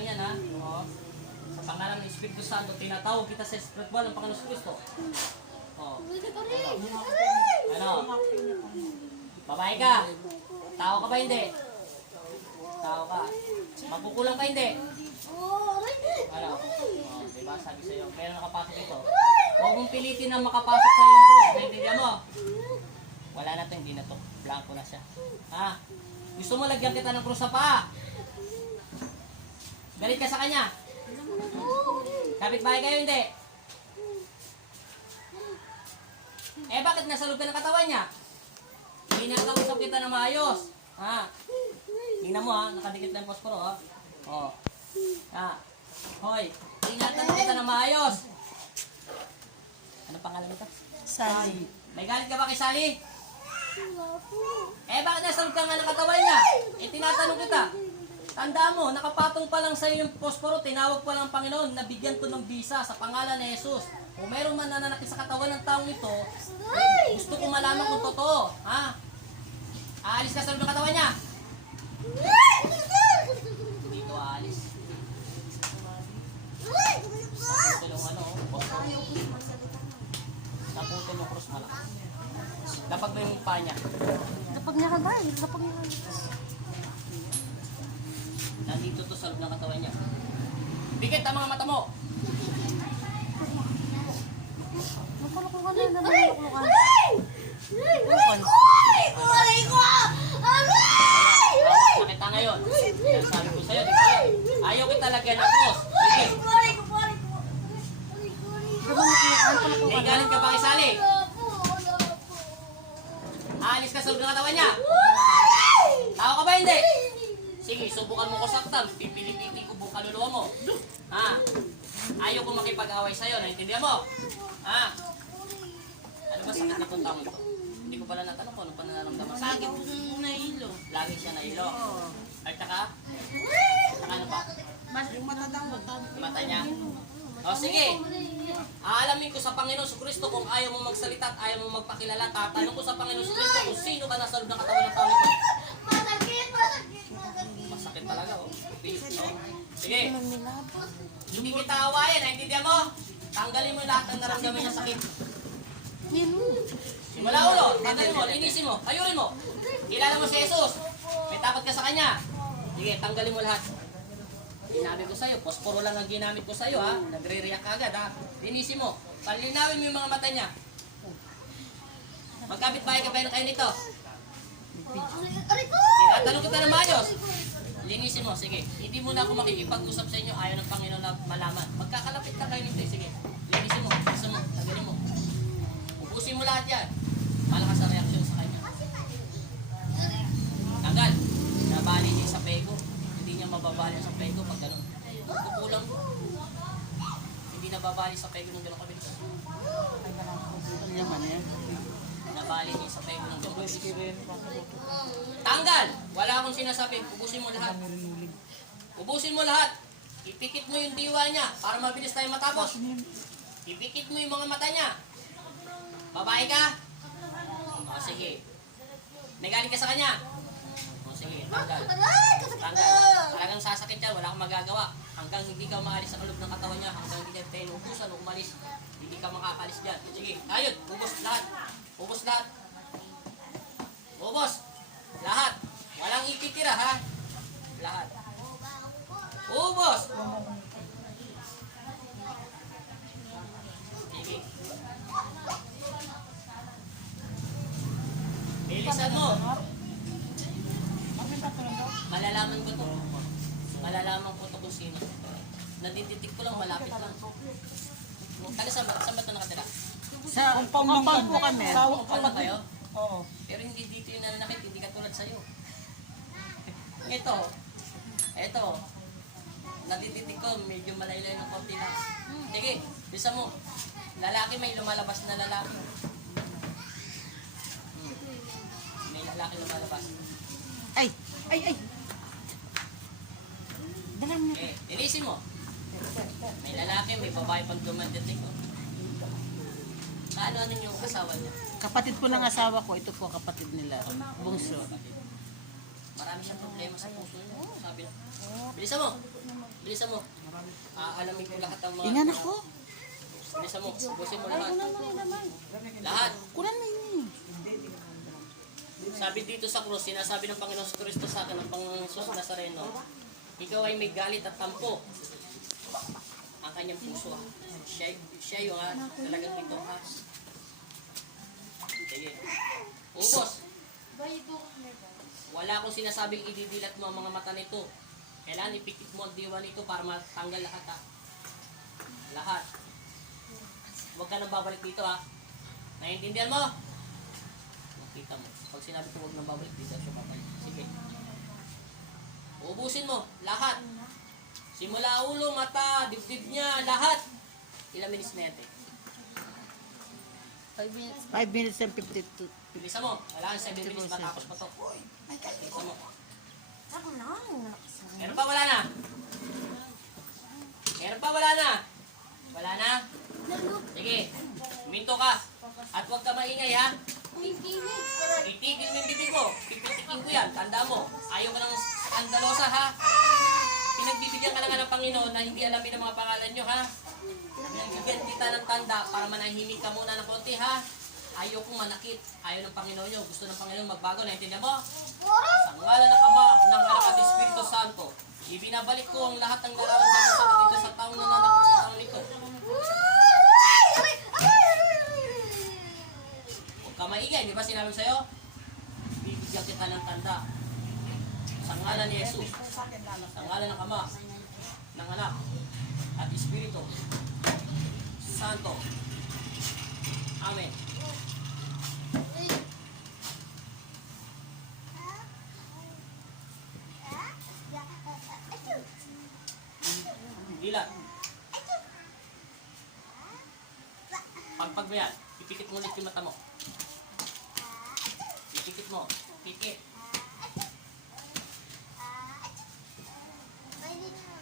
lang yan ha. O, sa pangalan ng Espiritu Santo, tinatawag kita sa espiritual ng Panginoon Kristo. O, ano? Babae ka? Tao ka ba hindi? Tao ka. Magkukulang ka hindi? Ano? O, diba sabi sa'yo, kaya nakapasok ito. Huwag mong pilitin na makapasok sa iyong krus. Naintindihan mo? Wala na ito, hindi na ito. Blanco na siya. Ha? Gusto mo lagyan kita ng krus sa paa? Galit ka sa kanya? Kapitbahay kayo hindi? Eh bakit nasa loob ka ng katawan niya? Hindi na nakausap kita na maayos. Ha? Tingnan mo ha, nakadikit na yung posporo ha. O. Ha? Hoy, ingatan kita na maayos. Ano pangalan nito? Sally. May galit ka ba kay Sally? Eh bakit nasa loob ka nga ng katawan niya? Eh tinatanong kita. Tanda mo, nakapatong pa lang sa iyo yung posporo, tinawag pa lang ang Panginoon, nabigyan to ng bisa sa pangalan ni Jesus. Kung mayroong man nananakit sa katawan ng taong ito, gusto ko malaman kung totoo. Ha? Aalis ka sa loob ng katawan niya? Dito aalis. Naputol yung ano, posporo. Naputol yung krus malakas. Lapag mo yung paa niya. Kapag niya ka ba? Kapag niya ka. Nandito to sa loob ng katawan niya. Bigit ang mga mata mo. Napalakukan na yun. Napalakukan. Nakita ngayon. Yan sabi ko sa'yo, di ba? Ayaw kita lagyan ng cross. Sige. Eh, galit ka pa kay Sally? Aalis ka sa loob ng katawan niya? Tao ka ba hindi? Sige, subukan mo ko saktan. Pipilipitin ko buong kaluluwa mo. Ha? Ayaw ko makipag-away sa'yo. Naintindihan mo? Ha? Ano ba sakit na itong tamo ito? Hindi ko pala natanong kung ano pa nararamdaman sa akin. Nahilo. Lagi siya nahilo. At saka? Saka ano pa? Yung mata daw. Mata niya. O sige. Aalamin ko sa Panginoon sa Kristo kung ayaw mo magsalita at ayaw mo magpakilala. Tatanong ko sa Panginoon sa Kristo kung sino ka nasa loob ng katawan ng tao nito. Masakit talaga, oh. Sige. Hindi kita awayin, naintindihan mo? Tanggalin mo lahat ng naramdaman niya sakit. Simula ulo, tanggalin mo, linisin mo, ayurin mo. Kilala mo si Jesus. May takot ka sa kanya. Sige, tanggalin mo lahat. Ginamit ko sa'yo, posporo lang ang ginamit ko sa'yo, ha? Nagre-react ka agad, ha? Linisin mo. Palinawin mo yung mga mata niya. Magkapit-bahay ka ba na kayo nito? Tinatanong kita na maayos. Linisin mo, sige. Hindi mo na ako makikipag-usap sa inyo. Ayaw ng Panginoon na malaman. Magkakalapit na kayo nito, sige. Linisin mo, linisin mo, tagalin mo. Ubusin mo lahat yan. Malakas ang reaksyon sa kanya. Tanggal. Nabali niya sa pego. Hindi niya mababali sa pego pag gano'n. Kukulang. Hindi nababali sa pego ng gano'n kabilis. Ano naman yan? Nabali niya sa pego ng gano'n kabilis. Tanggal! Wala akong sinasabi. Ubusin mo lahat. Ubusin mo lahat. Ipikit mo yung diwa niya para mabilis tayo matapos. Ipikit mo yung mga mata niya. Babae ka? O sige. Nagaling ka sa kanya? O sige, tanggal. Tanggal. Talagang sasakit yan. Wala akong magagawa. Hanggang hindi ka maalis sa loob ng katawan niya. Hanggang hindi tayo ubusan o umalis. Hindi ka makakalis dyan. Sige, ayun. Ubos lahat. Ubos lahat. Ubos. Lahat. Walang ititira, ha? Lahat. Ubos. Sige. Bilisan mo. Malalaman ko to. Malalaman ko to kung sino. Nadiditik ko lang, malapit lang. Kaya saan ba ito nakatira? Sa compound po kami. Compound ba kayo? Oo. Pero hindi dito yung nananakit, hindi katulad sa'yo. Ito. Nadiditik ko, medyo malaylay ng konti lang. Sige, bisa mo. Lalaki, may lumalabas na lalaki. May lalaki lumalabas. Ay! Dala mo. Ilisin mo. May lalaki, may babae pag dumandating ko. Ano yung asawa niya? Kapatid po ng asawa ko, ito po kapatid nila. Bungso. Marami siyang problema sa puso niya. Sabi na. Bilisan mo. Bilisan mo. Alamin ko lahat ang mga... Ingan ako. Bilisan mo. Ubusin mo lahat. Lahat. Kunan mo yun. Sabi dito sa krus, sinasabi ng Panginoon sa Kristo sa akin, ng Panginoon Jesus Nazareno, ikaw ay may galit at tampo. Ang kanyang puso. Siya yung talagang ito ha. Sige. Ubos. Wala akong sinasabing ididilat mo ang mga mata nito. Kailangan ipikit mo ang diwa nito para matanggal lahat ha. Lahat. Huwag ka nang babalik dito ha. Naiintindihan mo? Makita mo. Pag sinabi ko huwag nang babalik dito, siya babalik. Sige. Ubusin mo. Lahat. Simula ulo, mata, dibdib niya, lahat. Ilang minutes na yan, te? 5 minutes and 52. Bilisan mo. Kailangan 7 minutes matapos pa to. Bilisan mo. Meron pa, wala na? Meron pa, wala na? Wala na? Sige. Minto ka. At huwag ka maingay, ha? Titigil mo yung bibig mo. Pipitikin ko yan. Tanda mo. Ayaw ka ng andalosa, ha? Pinagbibigyan ka na nga ng Panginoon na hindi alamin ang mga pangalan nyo, ha? Bigyan kita ng tanda para manahimik ka muna ng konti, ha? Ayaw kong manakit. Ayaw ng Panginoon nyo. Gusto ng Panginoon magbago. Naintindihan mo? Sa ngalan ng Ama, ng Anak at Espiritu Santo, ibinabalik ko ang lahat ng nararamdaman sa dito sa taong nananakit sa taong ito. Huwag ka maingay. Di ba sinabi ko sa'yo? Bibigyan kita ng tanda. Sa ngalan ni Jesus. Sa ngalan ng Ama, ng Anak, at Espiritu Santo. Amen. Dilat. Pagpag mo yan. Ipikit mo ulit yung mata mo. Ipikit mo. Pikit.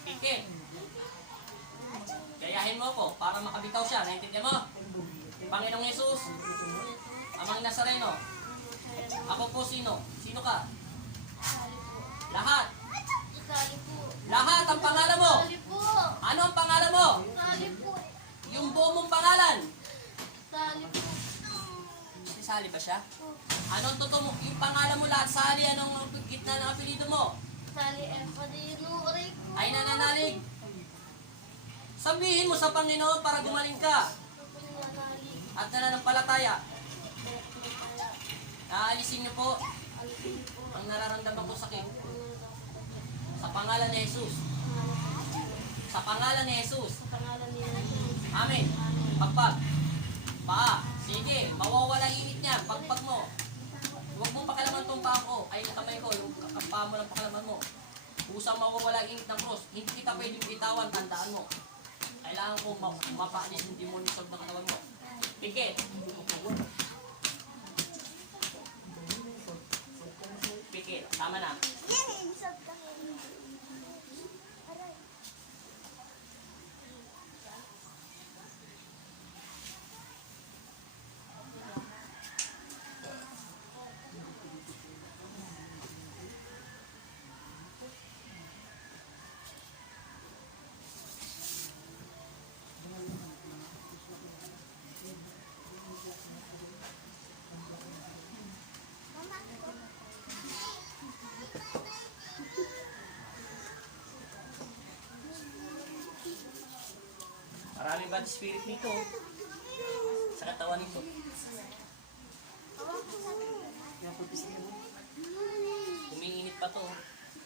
Pikit. Gayahin mo ako para makabitaw siya. Naintindihan mo? Panginoong Jesus, Amang Nazareno, ako po sino? Sino ka? Lahat. Lahat ang pangalan mo. Ano ang pangalan mo? Yung buo mong pangalan. Si Sali ba siya? Anong totoo mo? Yung pangalan mo lahat, Sali, anong gitna ng apelido mo? Ay nananalig. Sabihin mo sa Panginoon para gumaling ka. At nananampalataya. Naalisin niyo po ang nararamdaman ko sakit. Sa pangalan ni Jesus. Sa pangalan ni Jesus. Amen. Pagpag. Paa. Sige. Mawawala init niya. Pagpag mo. Huwag mong pakalaman tong paa ko. Ay, yung kamay ko. Yung paa mo lang pakalaman mo. Usang mawawala init ng cross. Hindi kita pwedeng bitawan. Tandaan mo. Kailangan ko mapaalis yung demonisog ng katawan mo. Pikit. Pikit. Tama na. Maraming bad spirit nito sa katawan nito. Umiinit pa to.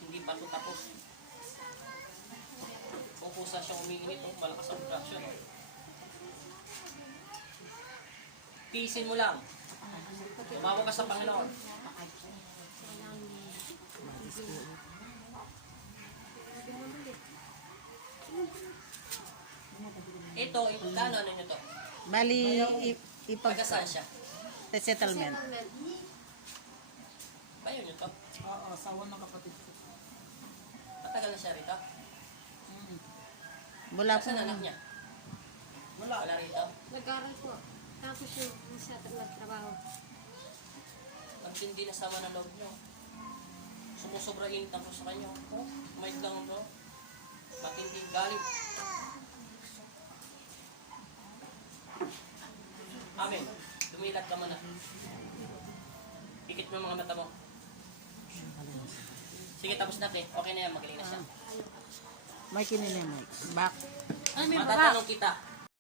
Hindi pa to tapos. Kung kusa siyang umiinit, malakas ang traction. Tiisin mo lang. Tumawag ka sa Panginoon. Ito, ano nyo to? Bali, Pagkasaan siya? settlement. Bayo nyo to? Oo, asawa ng kapatid ko. Matagal na siya rito? Wala po. Saan anak niya? Wala. Wala rito? Nag-aral po. Tapos yung sa trabaho. Magtindi na sama ng loob nyo. Sumusobra init ako sa kanya. May lang bro. Matindi Galing. Amen. Dumilat ka muna. Pikit mo yung mga mata mo. Sige, tapos na, te. Okay na yan, magaling na siya. Mike, ini na, Mike. Back. Matatanong kita,